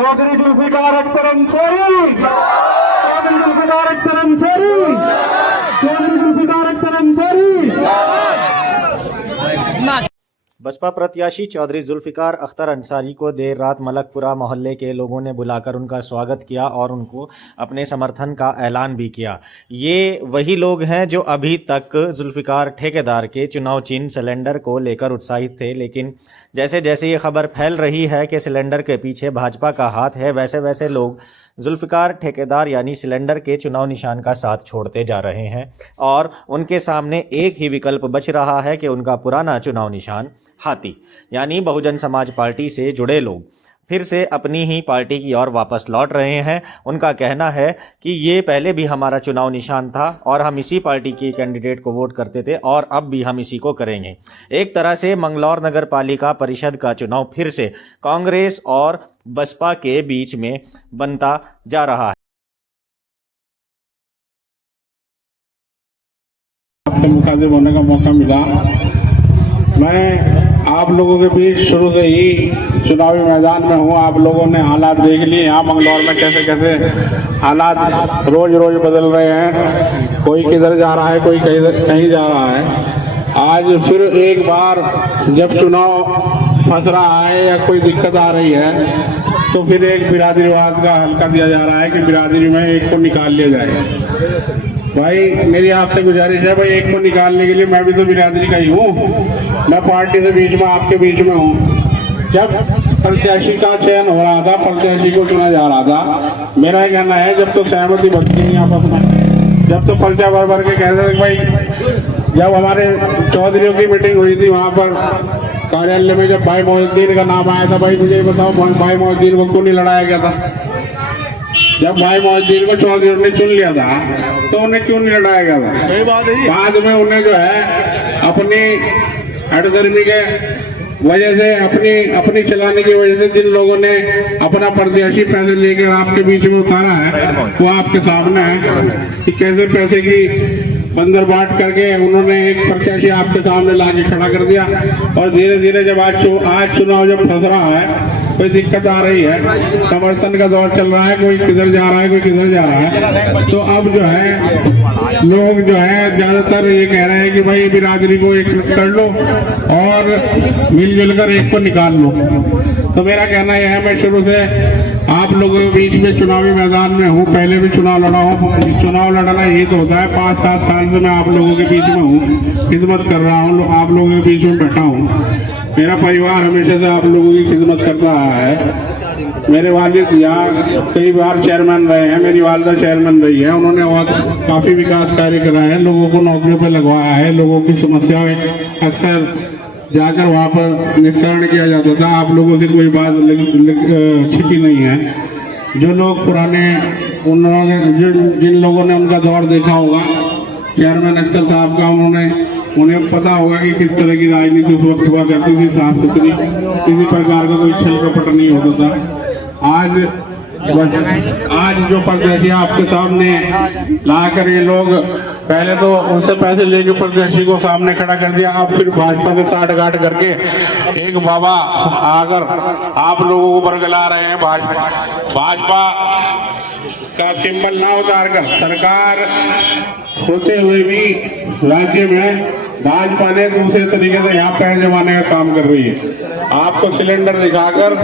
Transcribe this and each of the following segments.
चौधरी जुल्फिकार अख्तर अंसारी, चौधरी जुल्फिकार अख्तर अंसारी, चौधरी जुल्फिकार अख्तर अंसारी। बसपा प्रत्याशी चौधरी जुल्फिकार अख्तर अंसारी को देर रात मलकपुरा मोहल्ले के लोगों ने बुलाकर उनका स्वागत किया और उनको अपने समर्थन का ऐलान भी किया। ये वही लोग हैं जो अभी तक जुल्फिकार ठेकेदार के चुनाव चिन्ह सिलेंडर को लेकर उत्साहित थे, लेकिन जैसे जैसे ये खबर फैल रही है कि सिलेंडर के पीछे भाजपा का हाथ है, वैसे वैसे लोग जुल्फिकार ठेकेदार यानी सिलेंडर के चुनाव निशान का साथ छोड़ते जा रहे हैं और उनके सामने एक ही विकल्प बच रहा है कि उनका पुराना चुनाव निशान हाथी यानी बहुजन समाज पार्टी से जुड़े लोग फिर से अपनी ही पार्टी की ओर वापस लौट रहे हैं। उनका कहना है कि ये पहले भी हमारा चुनाव निशान था और हम इसी पार्टी के कैंडिडेट को वोट करते थे और अब भी हम इसी को करेंगे। एक तरह से मंगलौर नगर पालिका परिषद का चुनाव फिर से कांग्रेस और बसपा के बीच में बनता जा रहा है। आपसे मुखातिब होने का मौका मिला। मैं आप लोगों के बीच शुरू से ही चुनावी मैदान में हूँ। आप लोगों ने हालात देख लिए यहाँ मंगलौर में कैसे कैसे हालात रोज रोज बदल रहे हैं। कोई किधर जा रहा है, कोई कहीं जा रहा है। आज फिर एक बार जब चुनाव फंस रहा है या कोई दिक्कत आ रही है तो फिर एक बिरादरीवाद का हल्का दिया जा रहा है कि बिरादरी में एक को निकाल लिया जाए। भाई मेरी आपसे गुजारिश है, भाई एक को निकालने के लिए मैं भी तो बिरादरी का ही हूँ। मैं पार्टी से बीच में आपके बीच में हूँ। जब प्रत्याशी का चयन हो रहा था, प्रत्याशी को चुना जा रहा था, मेरा कहना है जब तो सहमति बनती नहीं आपस में, जब तो पर्चा भर भर के कहते थे भाई। जब हमारे चौधरियों की मीटिंग हुई थी वहाँ पर कार्यालय में, जब भाई मोहिउद्दीन का नाम आया था, भाई मुझे बताओ भाई मोहिउद्दीन को क्यों नहीं लड़ाया गया था? जब भाई मोहिउद्दीन को चौधरी ने चुन लिया था तो उन्हें क्यों नहीं लड़ाया गया था? सही बात है। बाद में उन्हें जो है अपनी हटदर्मी के वजह से अपनी चलाने की वजह से जिन लोगों ने अपना प्रत्याशी पैसे लेकर आपके बीच में उतारा है वो आपके सामने है कि कैसे पैसे की बंदर बांट करके उन्होंने एक प्रत्याशी आपके सामने लाके खड़ा कर दिया। और धीरे धीरे जब आज चुनाव जब फंस रहा है, कोई दिक्कत आ रही है, समर्थन का दौर चल रहा है, कोई किधर जा रहा है, कोई किधर जा रहा है, तो अब जो है लोग जो है ज्यादातर ये कह रहे हैं कि भाई बिरादरी को एक कर लो और मिलजुल कर एक को निकाल लो। तो मेरा कहना यह है, मैं शुरू से आप लोगों के बीच में चुनावी मैदान में हूँ, पहले भी चुनाव लड़ा हूँ। चुनाव लड़ना ये तो होता है, 5-7 साल से मैं आप लोगों के बीच में हूँ, खिदमत कर रहा हूँ, आप लोगों के बीच में बैठा हूँ। मेरा परिवार हमेशा से आप लोगों की खिदमत कर रहा है। मेरे वालिद यहाँ कई बार चेयरमैन रहे हैं, मेरी वालिदा चेयरमैन रही है। उन्होंने और काफ़ी विकास कार्य कराए हैं, लोगों को नौकरियों पर लगवाया है, लोगों की समस्याएं अक्सर जाकर वहाँ पर निस्तारण किया जाता था। आप लोगों से कोई बात छिपी नहीं है। जो लोग पुराने उन्होंने जिन लोगों ने उनका दौर देखा होगा चेयरमैन अख्तर साहब का, उन्हें पता होगा कि किस तरह की राजनीति उस वक्त हुआ करती थी, साफ सुथरी, किसी प्रकार का कोई छल कपट नहीं होता था। आज जो प्रत्याशी आपके सामने लाकर ये लोग पहले तो उनसे पैसे लेके प्रत्याशी को सामने खड़ा कर दिया, अब फिर भाजपा से साठ-गांठ करके एक बाबा आकर आप लोगों को बरगला रहे हैं। भाजपा का सिंबल ना उतार कर सरकार होते हुए भी राज्य में भाजपा ने दूसरे तरीके से यहाँ पैर जमाने का काम कर रही है। आपको सिलेंडर दिखाकर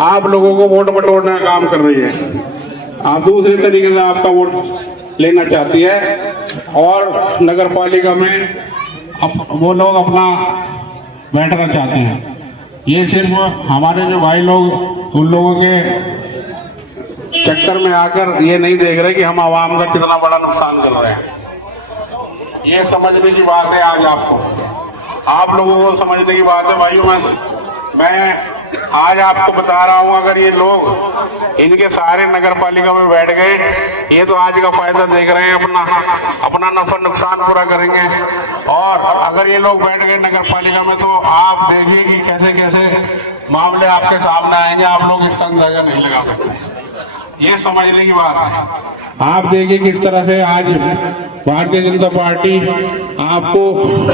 आप लोगों को वोट बटोरने का काम कर रही है। आप दूसरे तरीके से आपका वोट लेना चाहती है और नगर पालिका में वो लोग अपना बैठना चाहते हैं। ये सिर्फ हमारे जो भाई लोग उन लोगों के चक्कर में आकर ये नहीं देख रहे कि हम आवाम का कितना बड़ा नुकसान कर रहे हैं। ये समझने की बात है, आज आप लोगों को समझने की बात है। भाइयों मैं आज आपको बता रहा हूँ, अगर ये लोग इनके सारे नगर पालिका में बैठ गए, ये तो आज का फायदा देख रहे हैं, अपना नफा नुकसान पूरा करेंगे। और अगर ये लोग बैठ गए नगर पालिका में तो आप देखिए कि कैसे कैसे मामले आपके सामने आएंगे, आप लोग इसका अंदाजा नहीं लगा सकते। ये समझने की बात है। आप देखिए किस तरह से आज भारतीय जनता पार्टी आपको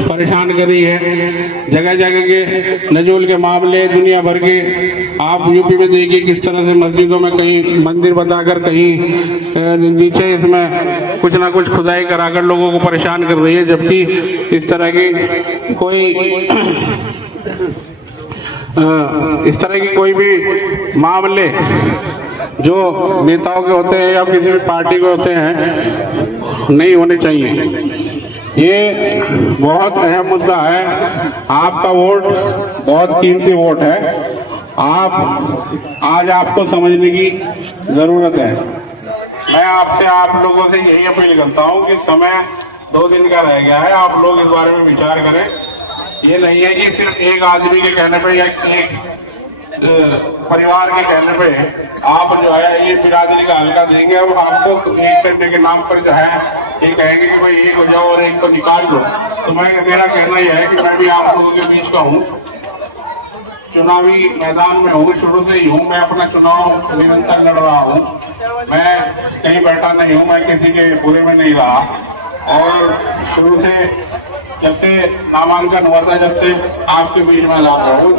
परेशान कर रही है। जगह जगह के नजूल के मामले दुनिया भर के आप यूपी में देखिए किस तरह से मस्जिदों में कहीं मंदिर बताकर कहीं नीचे इसमें कुछ ना कुछ खुदाई कराकर लोगों को परेशान कर रही है, जबकि इस तरह की कोई भी मामले जो नेताओं के होते हैं या किसी भी पार्टी के होते हैं नहीं होने चाहिए। ये बहुत अहम मुद्दा है। आपका वोट बहुत कीमती वोट है। आज आपको समझने की जरूरत है। मैं आपसे आप लोगों से यही अपील करता हूँ कि समय 2 दिन का रह गया है, आप लोग इस बारे में विचार करें। ये नहीं है कि सिर्फ एक आदमी के कहने पे या एक परिवार के कहने पे आप जो है ये बिरादरी का हल्का देंगे। अब आपको एक करने के नाम पर जो है ये कहेंगे कि भाई एक हो जाओ और एक को निकाल दो। तो मेरा कहना यह है कि मैं भी आप लोगों के बीच का हूँ, चुनावी मैदान में हूँ, शुरू से ही हूँ। मैं अपना चुनाव निरंतर लड़ रहा हूँ। मैं कहीं बैठा नहीं हूँ, मैं किसी के बुरे में नहीं रहा। और शुरू से जब से नामांकन हुआ था, जब से आपके बीच में ला रहा हूँ,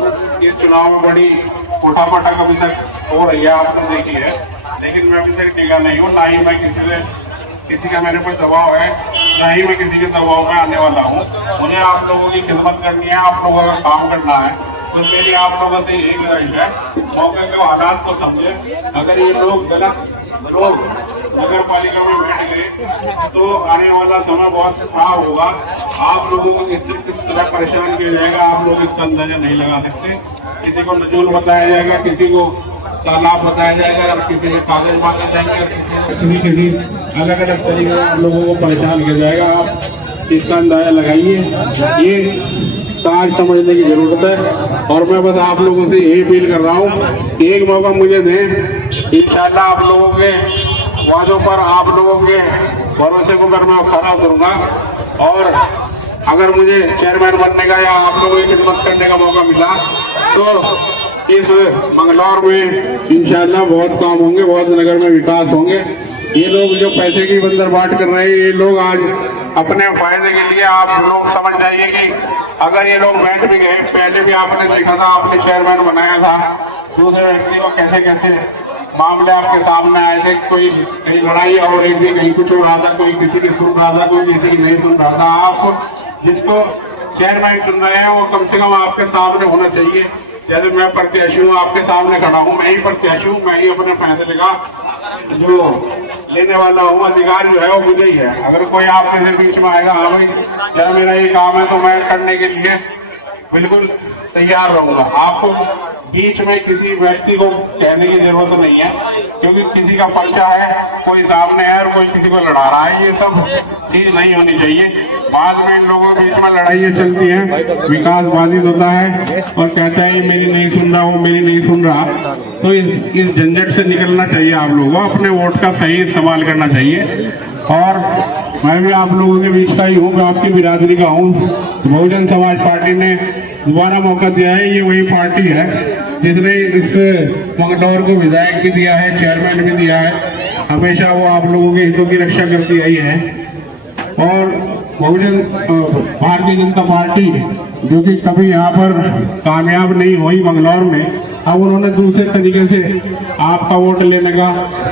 इस चुनाव में बड़ी उठापटक अभी तक हो रही है, आपने देखी है। लेकिन मैं अभी तक टिका नहीं हूँ, ना ही मैं किसी का मेरे पर दबाव है, ना ही मैं किसी के दबाव में आने वाला हूँ। मुझे आप लोगों की खिदमत करनी है, आप लोगों का काम करना है। तो मेरी आप लोगों से यही गुजारिश है, मौके के हालात को समझे। अगर ये लोग गलत लोग नगर पालिका में बैठ गए तो आने वाला समय बहुत खराब होगा। आप लोगों को किस तरह परेशान किया जाएगा, आप लोग इसका अंदाजा नहीं लगा सकते। किसी को नजूल बताया जाएगा, किसी को तालाब बताया जाएगा, किसी से कागज मांगे जाएंगे, किसी अलग अलग तरीके से आप लोगों को परेशान किया जाएगा। आप इसका अंदाजा लगाइए। ये आज समझने की जरूरत है। और मैं बस आप लोगों से यही अपील कर रहा हूँ, एक मौका मुझे दें। इंशाल्लाह आप लोगों के वादों पर, आप लोगों के भरोसे को मैं खरा करूँगा। और अगर मुझे चेयरमैन बनने का या आप लोगों की खिदमत करने का मौका मिला तो इस मंगलौर में इंशाल्लाह बहुत काम होंगे, बहुत नगर में विकास होंगे। ये लोग जो पैसे की बंदरबाट कर रहे हैं, ये लोग आज अपने फायदे के लिए, आप लोग समझ जाइए कि अगर ये लोग बैठ भी गए, पहले भी आपने देखा था, आपने चेयरमैन बनाया था, दूसरे व्यक्ति को कैसे कैसे मामले आपके सामने आए थे। कोई कहीं लड़ाई और एक भी कहीं कुछ हो रहा था, कोई किसी की सुन रहा था, कोई किसी की नहीं सुन रहा था। आप जिसको चेयरमैन चुन रहे हैं वो कम से कम आपके सामने होना चाहिए। जैसे मैं प्रत्याशी हूँ, आपके सामने खड़ा हूँ, मैं ही प्रत्याशी हूँ, मैं ही अपने फैसले का जो लेने वाला हूँ, अधिकार जो है वो मुझे ही है। अगर कोई आपके से बीच में आएगा, हाँ भाई जरा मेरा ये काम है, तो मैं करने के लिए बिल्कुल तैयार रहूंगा। आपको बीच में किसी व्यक्ति को कहने की जरूरत नहीं है, क्योंकि किसी का पर्चा है, कोई सामने है और कोई किसी को लड़ा रहा है। ये सब चीज नहीं होनी चाहिए। बाद में इन लोगों के बीच में लड़ाइयाँ चलती हैं, विकास बाधित होता है और कहता है मेरी नहीं सुन रहा हूँ, मेरी नहीं सुन रहा। तो इस झंझट से निकलना चाहिए। आप लोगों को अपने वोट का सही इस्तेमाल करना चाहिए। और मैं भी आप लोगों के बीच का ही हूँ, मैं आपकी बिरादरी का हूँ। बहुजन समाज पार्टी ने दोबारा मौका दिया है। ये वही पार्टी है जिसने इस मंगलौर को विधायक भी दिया है, चेयरमैन भी दिया है। हमेशा वो आप लोगों के हितों की रक्षा करती आई है। और बहुजन भारतीय जनता पार्टी जो कि कभी यहाँ पर कामयाब नहीं हुई मंगलौर में, अब उन्होंने दूसरे तरीके से आपका वोट लेने का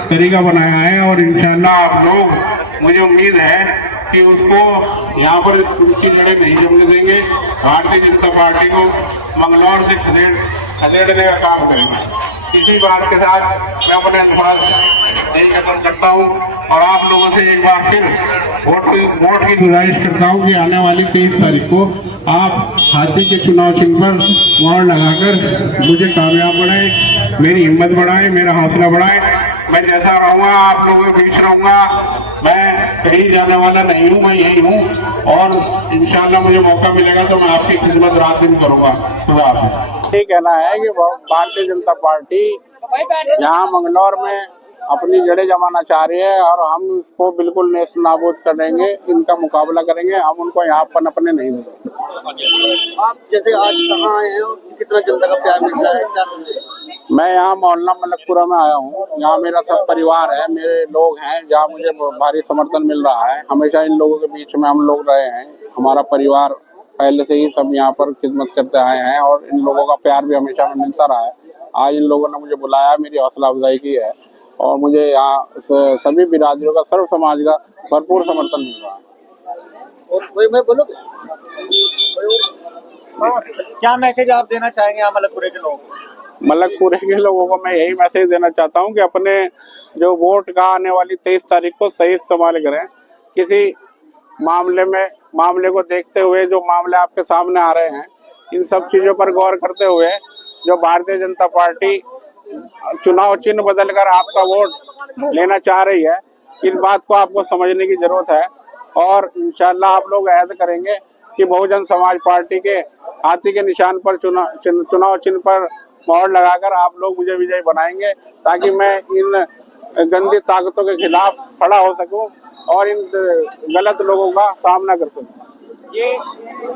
तरीका बनाया है। और इंशाल्लाह आप लोग, मुझे उम्मीद है कि उसको यहाँ पर उनकी लड़ाई नहीं जमने देंगे। भारतीय जनता पार्टी को मंगलौर से खदेड़ने का काम करेंगे। इसी बात के साथ मैं अपने अल्फाज यही खत्म करता हूँ और आप लोगों से एक बार फिर वोट की गुजारिश करता हूँ कि आने वाली 23 तारीख को आप हाथी के चुनाव चिन्ह पर मोहर लगाकर मुझे कामयाब बनाए, मेरी हिम्मत बढ़ाए, मेरा हौसला बढ़ाए। मैं जैसा रहूँगा आप लोगों के बीच रहूँगा। मैं कहीं जाने वाला नहीं हूँ, मैं यही हूँ। और इंशाल्लाह मुझे मौका मिलेगा तो मैं आपकी खिदमत रात दिन करूँगा। खुदा। ये कहना है कि भारतीय जनता पार्टी यहाँ मंगलौर में अपनी जड़ें जमाना चाह रही है और हम इसको बिल्कुल नेस्त नाबूद करेंगे, इनका मुकाबला करेंगे, हम उनको यहाँ पनपने नहीं देंगे। आप जैसे आज कहाँ आए हैं और कितना जनता का प्यार मिल रहा है, क्या समझे? मैं यहाँ मोहल्ला मलकपुरा में आया हूँ। यहाँ मेरा सब परिवार है, मेरे लोग हैं, जहाँ मुझे भारी समर्थन मिल रहा है। हमेशा इन लोगों के बीच में हम लोग रहे हैं, हमारा परिवार पहले से ही सब यहाँ पर खिदमत करते आए हैं और इन लोगों का प्यार भी हमेशा में मिलता रहा है। आज इन लोगों ने मुझे बुलाया, मेरी हौसला अफजाई की है और मुझे यहाँ सभी बिरादरियों का, सर्व समाज का भरपूर समर्थन मिल रहा है। और कोई मैं बोलूँ क्या मैसेज आप देना चाहेंगे यहाँ मलकपुरे के लोगों को? मलकपुरे के लोगों को मैं यही मैसेज देना चाहता हूँ कि अपने जो वोट का आने वाली 23 तारीख को सही इस्तेमाल करें। किसी मामले को देखते हुए जो मामले आपके सामने आ रहे हैं, इन सब चीजों पर गौर करते हुए जो भारतीय जनता पार्टी चुनाव चिन्ह बदलकर आपका वोट लेना चाह रही है, इन बात को आपको समझने की जरूरत है और इंशाल्लाह आप लोग ऐसा करेंगे कि बहुजन समाज पार्टी के हाथी के निशान पर चुनाव चिन्ह पर मोहर लगाकर आप लोग मुझे विजयी बनाएंगे, ताकि मैं इन गंदी ताकतों के खिलाफ खड़ा हो सकूं और इन गलत लोगों का सामना कर सकूं। ये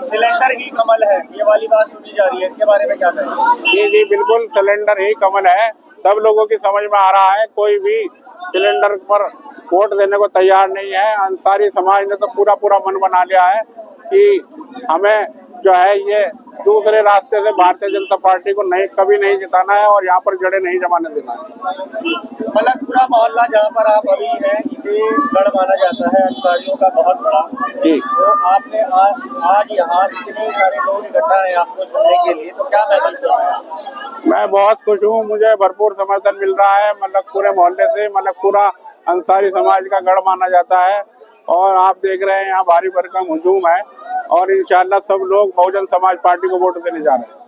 सिलेंडर ही कमल है, ये वाली बात सुनी जा रही है, इसके बारे में क्या कहेंगे? जी बिल्कुल, सिलेंडर ही कमल है। सब लोगों की समझ में आ रहा है, कोई भी सिलेंडर पर वोट देने को तैयार नहीं है। अंसारी समाज ने तो पूरा मन बना लिया है कि हमें जो है ये दूसरे रास्ते से भारतीय जनता पार्टी को कभी नहीं जिताना है और यहाँ पर जड़ें नहीं जमाने देना है। मलकपुरा मोहल्ला जहाँ पर आप अभी हैं, इसे गढ़ माना जाता है अंसारियों का बहुत बड़ा। जी, तो आपने आज यहाँ इतने सारे लोग इकट्ठा हैं आपको सुनने के लिए, तो क्या महसूस कर रहे हैं? मैं बहुत खुश हूँ, मुझे भरपूर समर्थन मिल रहा है। मलकपुरे मोहल्ले से मलकपुरा अंसारी समाज का गढ़ माना जाता है और आप देख रहे हैं यहाँ भारी भरकम हुजूम है और इंशाल्लाह सब लोग बहुजन समाज पार्टी को वोट देने जा रहे हैं।